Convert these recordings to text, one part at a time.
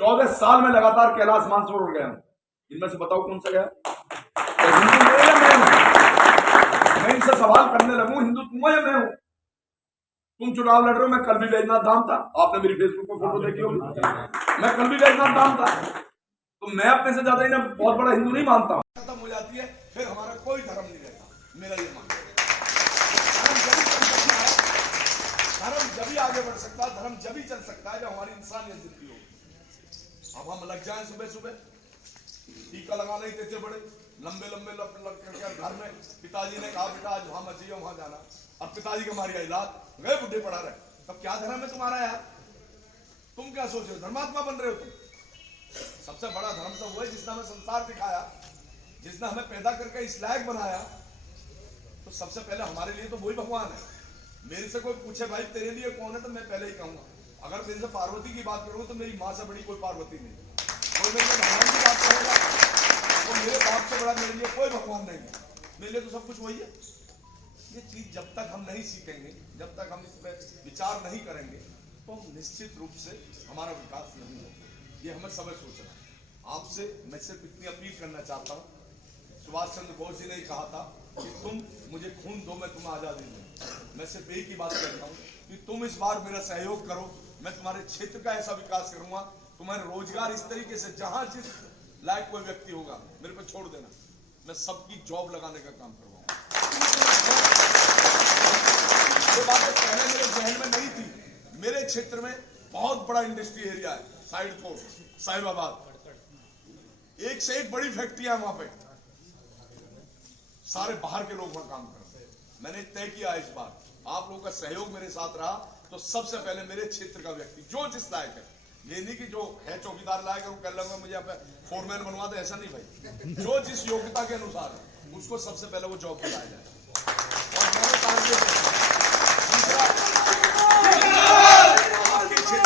14 साल में लगातार कैलाश मानसरोवर गया हूं। इनमें से बताओ कौन सा गया? तो हिंदू मैं या मैं हूं? मैं इनसे सवाल करने लगूं, हिंदू तुम हो या मैं हूं? तुम चुनाव लड़ रहे हो, मैं कल भी वैजनाथ धाम था। आपने मेरी फेसबुक पर फोटो देखी होगी, मैं कल भी वैजनाथ धाम था। तो मैं अपने से ज्यादा इन्हें बहुत बड़ा हिंदू नहीं मानता हूं। खत्म हो जाती है, फिर हमारा कोई धर्म नहीं रहता। मेरा ये मानना है, धर्म जब ही आगे बढ़ सकता है, धर्म जब ही चल सकता है जब हमारी इंसानियत जिंदगी हो। अब हम लग जाए सुबह सुबह टीका लगा नहीं देते बड़े लंबे लंबे घर में, पिताजी ने कहा बेटा आज वहां मत जाइए वहां जाना, अब पिताजी की हमारी औलाद गए बुढ़े पड़ा रहे, तब क्या धर्म है तुम्हारा यार? तुम क्या सोच रहे हो, धर्मात्मा बन रहे हो तुम? सबसे बड़ा धर्म तो वो है जिसने हमें संसार दिखाया, जिसने हमें पैदा करके इस लायक बनाया। तो सबसे पहले हमारे लिए तो वही भगवान है। मेरे से कोई पूछे भाई तेरे लिए कौन है, तो मैं पहले ही कहूंगा, अगर मेरे से पार्वती की बात करूं तो मेरी मां से बड़ी कोई पार्वती नहीं। कोई मेरे भगवान की बात करेगा तो मेरे बाप से बड़ा मेरे लिए कोई भगवान नहीं है। मेरे लिए तो सब कुछ वही है। ये चीज जब तक हम नहीं सीखेंगे, जब तक हम इस पर विचार नहीं करेंगे, तो निश्चित रूप से हमारा विकास नहीं होगा। ये हमें समय सोचना है। आपसे मैं सिर्फ इतनी अपील करना चाहता हूँ, सुभाष चंद्र बोस जी ने कहा था कि तुम मुझे खून दो मैं तुम्हें आजादी दूं। मैं सिर्फ एक ही बात कहता हूँ कि तुम इस बार मेरा सहयोग करो, मैं तुम्हारे क्षेत्र का ऐसा विकास करूंगा, तुम्हारे रोजगार इस तरीके से जहां जिस लायक कोई व्यक्ति होगा मेरे पे छोड़ देना, मैं सबकी जॉब लगाने का काम करवाऊंगा। ये बातें पहले मेरे जहन में नहीं थी। मेरे क्षेत्र में बहुत बड़ा इंडस्ट्री एरिया है, साइड फोर्ट, साहिबाबाद, एक से एक बड़ी फैक्ट्रियां वहां पे, सारे बाहर के लोग वहां काम कर रहे हैं। मैंने तय किया इस बार आप लोगों का सहयोग मेरे साथ रहा तो सबसे पहले मेरे क्षेत्र का व्यक्ति जो जिस लायक है, ये नहीं कि जो है चौकीदार लायक है वो कह लूंगा मुझे फोरमैन बनवा दे, ऐसा नहीं भाई। जो जिस योग्यता के अनुसार है उसको सबसे पहले वो जॉब दिलाया जाए।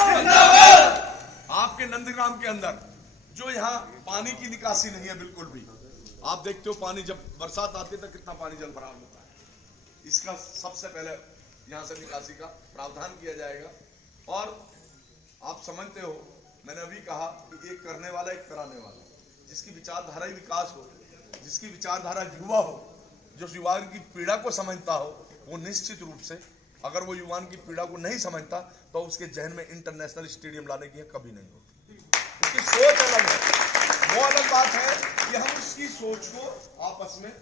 और आपके नंदग्राम के अंदर जो यहाँ पानी की निकासी नहीं है बिल्कुल भी, आप देखते हो पानी जब बरसात आती है तो कितना पानी जल भराव होता है, इसका सबसे पहले यहां से निकासी का प्रावधान किया जाएगा। और आप समझते हो मैंने अभी कहा कि एक करने वाला एक कराने वाला, जिसकी विचारधारा विकास हो, जिसकी विचारधारा युवा हो, जो युवा की पीड़ा को समझता हो, वो निश्चित रूप से, अगर वो युवान की पीड़ा को नहीं समझता तो उसके जहन में इंटरनेशनल स्टेडियम लाने की कभी नहीं होती। उसकी सोच अलग है। वो अलग बात है कि हम उसकी सोच को आपस में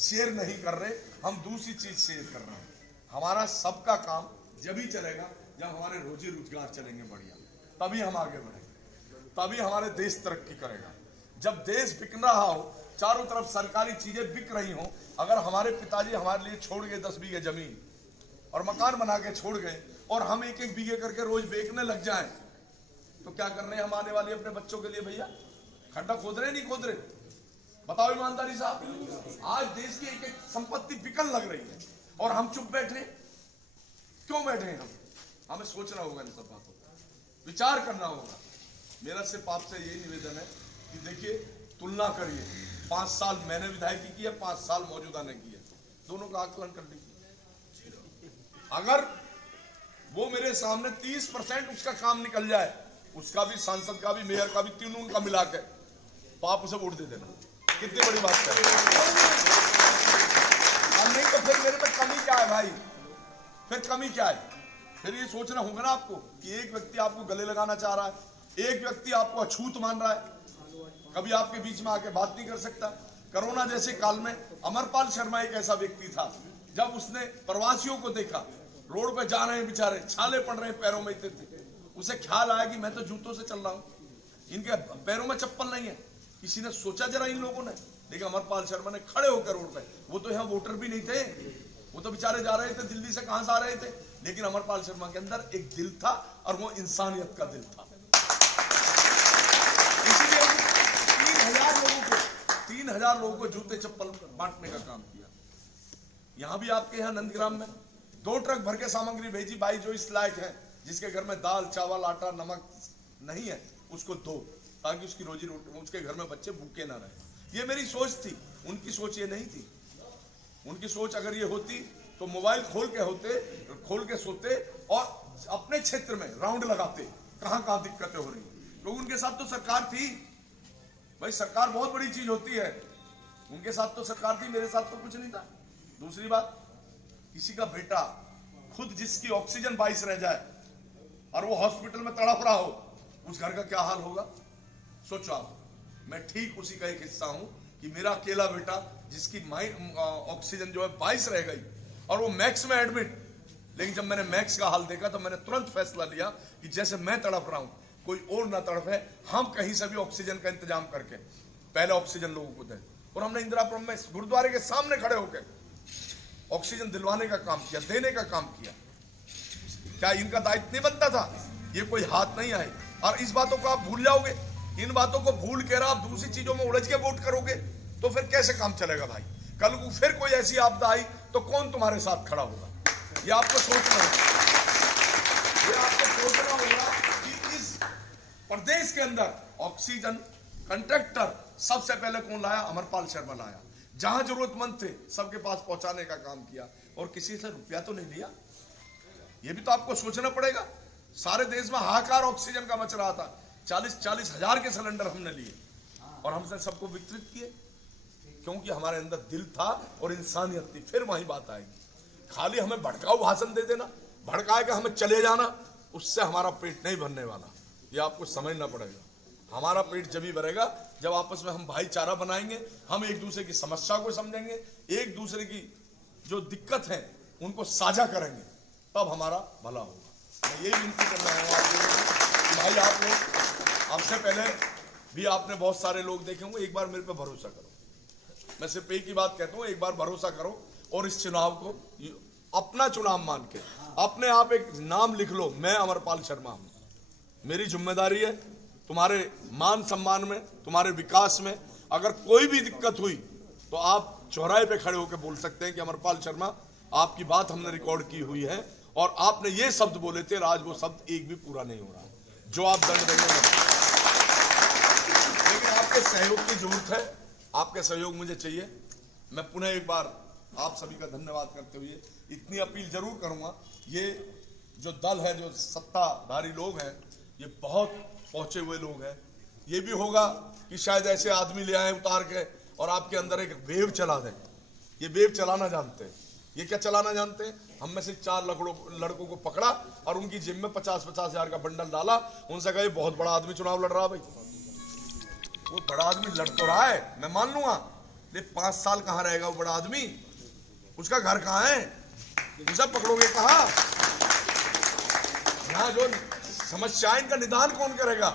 शेयर नहीं कर रहे, हम दूसरी चीज शेयर कर रहे हैं। हमारा सबका काम जब ही चलेगा जब हमारे रोजी रोजगार चलेंगे बढ़िया, तभी हम आगे बढ़ेंगे, तभी हमारे देश तरक्की करेगा। जब देश बिक रहा हो, चारों तरफ सरकारी चीजें बिक रही हो, अगर हमारे पिताजी हमारे लिए छोड़ गए 10 बीघे जमीन और मकान बना के छोड़ गए और हम एक एक बीघे करके रोज बेचने लग जाएं, तो क्या कर रहे हैं हम आने वाले अपने बच्चों के लिए? भैया खड्डा खोद रहे नहीं खोद रहे? बताओ ईमानदारी साहब। आज देश की एक एक संपत्ति बिकन लग रही है और हम चुप बैठे, क्यों बैठे हैं? हमें सोचना होगा, इन सब बातों पर विचार करना होगा। मेरा सिर्फ आपसे यही निवेदन है कि देखिए, तुलना करिए, 5 साल मैंने विधायकी की है, 5 साल मौजूदा ने की है, दोनों का आकलन कर लीजिए। अगर वो मेरे सामने 30% उसका काम निकल जाए, उसका भी, सांसद का भी, मेयर का भी, तीनों का मिला के, तो आप उसे वोट दे देना। कितनी बड़ी बात है। और नहीं तो फिर मेरे पे कमी क्या है भाई? फिर कमी क्या है? फिर ये सोचना होगा ना आपको कि एक व्यक्ति आपको गले लगाना चाह रहा है, एक व्यक्ति आपको अछूत मान रहा है, कभी आपके बीच में आके बात नहीं कर सकता। कोरोना जैसे काल में अमरपाल शर्मा एक ऐसा व्यक्ति था, जब उसने प्रवासियों को देखा रोड पे जा रहे हैं बेचारे, छाले पड़ रहे हैं पैरों में इतने थे, उसे ख्याल आया कि मैं तो जूतों से चल रहा हूं, इनके पैरों में चप्पल नहीं है। किसी ने सोचा जरा इन लोगों ने? लेकिन अमरपाल शर्मा ने खड़े होकर रोड पे, वो तो यहाँ वोटर भी नहीं थे, वो तो बेचारे जा रहे थे दिल्ली से, कहां से आ रहे थे, लेकिन अमरपाल शर्मा के अंदर एक दिल था और वो इंसानियत का दिल था। इसीलिए 3,000 लोगों को जूते चप्पल बांटने का काम किया। यहां भी आपके यहाँ नंदग्राम में 2 ट्रक भर के सामग्री भेजी, भाई जो इस लायक है, जिसके घर में दाल चावल आटा नमक नहीं है उसको दो, ताकि उसकी रोजी रोटी, उसके घर में बच्चे भूखे ना रहे। ये मेरी सोच थी, उनकी सोच ये नहीं थी। उनकी सोच अगर ये होती तो मोबाइल खोल के सोते और अपने क्षेत्र में राउंड लगाते, कहां कहां दिक्कतें हो रही। क्योंकि उनके साथ तो सरकार थी भाई, सरकार बहुत बड़ी चीज होती है, उनके साथ तो सरकार थी, मेरे साथ तो कुछ नहीं था। दूसरी बात, किसी का बेटा खुद जिसकी ऑक्सीजन 22 रह जाए और वो हॉस्पिटल में तड़प रहा हो, उस घर का क्या हाल होगा सोचो आप। मैं ठीक उसी का एक हिस्सा हूं कि मेरा अकेला बेटा जिसकी ऑक्सीजन जो है 22 रह गई और वो मैक्स में एडमिट, लेकिन जब मैंने मैक्स का हाल देखा तो मैंने तुरंत फैसला लिया कि जैसे मैं तड़प रहा हूं कोई और ना तड़पे, हम कहीं से भी ऑक्सीजन का इंतजाम करके पहले ऑक्सीजन लोगों को दें। और हमने इंदिरापुरम में गुरुद्वारे के सामने खड़े होकर ऑक्सीजन दिलवाने का काम किया, देने का काम किया। क्या इनका दायित्व नहीं बनता था? ये कोई हाथ नहीं आए। और इस बातों को आप भूल जाओगे, इन बातों को भूल कर आप दूसरी चीजों में उलझ के वोट करोगे तो फिर कैसे काम चलेगा भाई? कल को फिर कोई ऐसी आपदा आई तो कौन तुम्हारे साथ खड़ा होगा? ये आपको सोचना होगा, ये आपको सोचना होगा कि इस प्रदेश के अंदर ऑक्सीजन कंट्रैक्टर सबसे पहले कौन लाया? अमरपाल शर्मा लाया। जहां जरूरतमंद थे सबके पास पहुंचाने का काम किया और किसी से रुपया तो नहीं लिया। ये भी तो आपको सोचना पड़ेगा। सारे देश में हाहाकार ऑक्सीजन का मच रहा था, 40-40 हजार के सिलेंडर हमने लिए और हमसे सबको वितरित किए, क्योंकि हमारे अंदर दिल था और इंसानियत थी। फिर वही बात आएगी, खाली हमें भड़काऊ भाषण दे देना, भड़का के हमें चले जाना, उससे हमारा पेट नहीं भरने वाला। ये आपको समझना पड़ेगा। हमारा पेट जब ही भरेगा जब आपस में हम भाईचारा बनाएंगे, हम एक दूसरे की समस्या को समझेंगे, एक दूसरे की जो दिक्कत है उनको साझा करेंगे, तब हमारा भला होगा। मैं यही विनती करना है कि भाई आप लोग, आपसे पहले भी आपने बहुत सारे लोग देखे होंगे, एक बार मेरे पे भरोसा करो। मैं सिर्फ एक ही बात कहता हूँ, एक बार भरोसा करो और इस चुनाव को अपना चुनाव मान के अपने आप एक नाम लिख लो, मैं अमरपाल शर्मा हूं। मेरी जिम्मेदारी है तुम्हारे मान सम्मान में, तुम्हारे विकास में। अगर कोई भी दिक्कत हुई तो आप चौराहे पे खड़े होकर बोल सकते हैं कि अमरपाल शर्मा आपकी बात हमने रिकॉर्ड की हुई है और आपने ये शब्द बोले थे, आज वो शब्द एक भी पूरा नहीं हो रहा, जो आप दंड देंगे। लेकिन आपके सहयोग की जरूरत है, आपके सहयोग मुझे चाहिए। मैं पुनः एक बार आप सभी का धन्यवाद करते हुए इतनी अपील जरूर करूंगा, ये जो दल है, जो सत्ताधारी लोग हैं, ये बहुत पहुंचे हुए लोग हैं। ये भी होगा कि शायद ऐसे आदमी ले आए उतार के और आपके अंदर एक वेव चला दें। ये वेव चलाना जानते हैं। ये क्या चलाना जानते हैं? हम में से 4 लड़कों को पकड़ा और उनकी जेब में 50-50 हजार का बंडल डाला, उनसे कहा बहुत बड़ा आदमी चुनाव लड़ रहा। भाई वो बड़ा आदमी लड़ तो रहा है, मैं मान लूंगा, लेकिन 5 साल कहां रहेगा वो बड़ा आदमी? उसका घर कहां है? उसे पकड़ोगे कहां? यहाँ जो समस्या, इनका निदान कौन करेगा?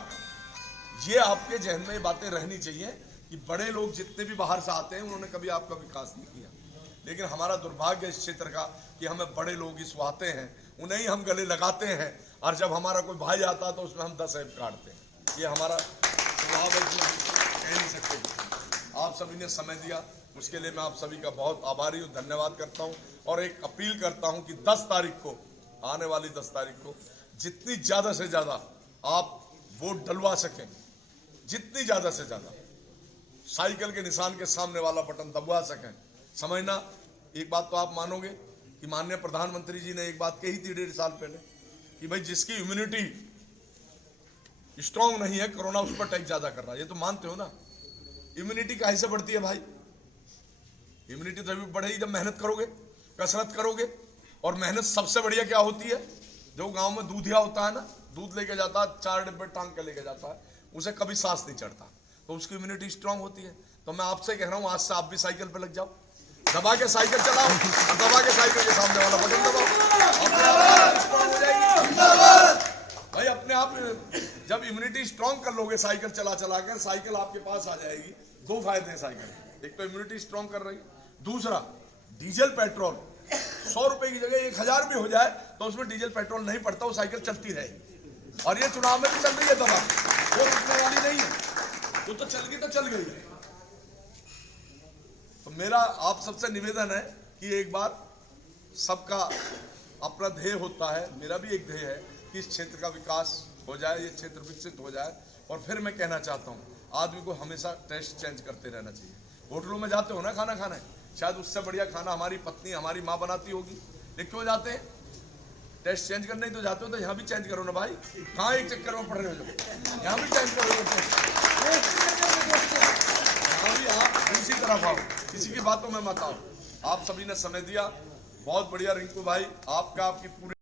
ये आपके जहन में ये बातें रहनी चाहिए कि बड़े लोग जितने भी बाहर से आते हैं उन्होंने कभी आपका विकास नहीं किया। लेकिन हमारा दुर्भाग्य इस क्षेत्र का कि हमें बड़े लोग इस आते हैं, उन्हें ही हम गले लगाते हैं और जब हमारा कोई भाई आता तो उसमें हम 10 ऐब काटते हैं। ये हमारा स्वभाव है, कह नहीं सकते। आप सभी ने समय दिया, उसके लिए मैं आप सभी का बहुत आभारी हूँ, धन्यवाद करता हूँ। और एक अपील करता हूँ कि 10 तारीख को, आने वाली 10 तारीख को जितनी ज्यादा से ज्यादा आप वोट डलवा सकें, जितनी ज्यादा से ज्यादा साइकिल के निशान के सामने वाला बटन दबवा सकें। समझना, एक बात तो आप मानोगे कि माननीय प्रधानमंत्री जी ने एक बात कही थी 1.5 साल पहले कि भाई जिसकी इम्यूनिटी स्ट्रांग नहीं है, कोरोना उस पर अटैक ज्यादा कर रहा है। ये तो मानते हो ना? इम्यूनिटी काहे से बढ़ती है भाई? इम्यूनिटी तभी बढ़ेगी जब मेहनत करोगे, कसरत करोगे। और मेहनत सबसे बढ़िया क्या होती है? जो गांव में दूधिया होता है ना, दूध लेके जाता है, 4 डिब्बे टांग के लेके जाता है, उसे कभी सांस नहीं चढ़ता, तो उसकी इम्यूनिटी स्ट्रांग होती है। तो मैं आपसे कह रहा हूं, आज से आप भी साइकिल पे लग जाओ, दबा के साइकिल चलाओ, दबा के साइकिल के सामने वाला बटन दबाओ, अपने आप स्ट्रांग हो जाएगी भाई। अपने आप जब इम्यूनिटी स्ट्रांग कर लोगे साइकिल चला चला कर, साइकिल आपके पास आ जाएगी। 2 फायदे हैं साइकिल, एक तो इम्यूनिटी स्ट्रांग कर रही है, दूसरा डीजल पेट्रोल 100 रुपए की जगह 1000 भी हो जाए तो उसमें डीजल पेट्रोल नहीं पड़ता, वो साइकिल चलती रहेगी। और ये चुनाव में भी चल रही है दवा, वो रुकने वाली नहीं है, वो तो चल गई तो चल गई है। तो मेरा आप सबसे निवेदन है कि एक बार सबका अपना ध्येय होता है, मेरा भी एक ध्येय है कि इस क्षेत्र का विकास हो जाए, ये क्षेत्र विकसित हो जाए। और फिर मैं कहना चाहता हूँ, आदमी को हमेशा टेस्ट चेंज करते रहना चाहिए। होटलों में जाते हो ना खाना खाने, शायद उससे बढ़िया खाना हमारी पत्नी, हमारी माँ बनाती होगी, लेकिन क्यों जाते हैं? टेस्ट चेंज करने ही तो जाते हो, तो यहाँ भी चेंज करो ना भाई। कहाँ एक चक्कर में पड़ रहे हो, यहाँ भी चेंज करो, यहाँ भी आप दूसरी तरफ आओ, किसी की बातों में मत आओ। आप सभी ने समय दिया, बहुत बढ़िया रिंकू भाई, आपका आपकी पूरी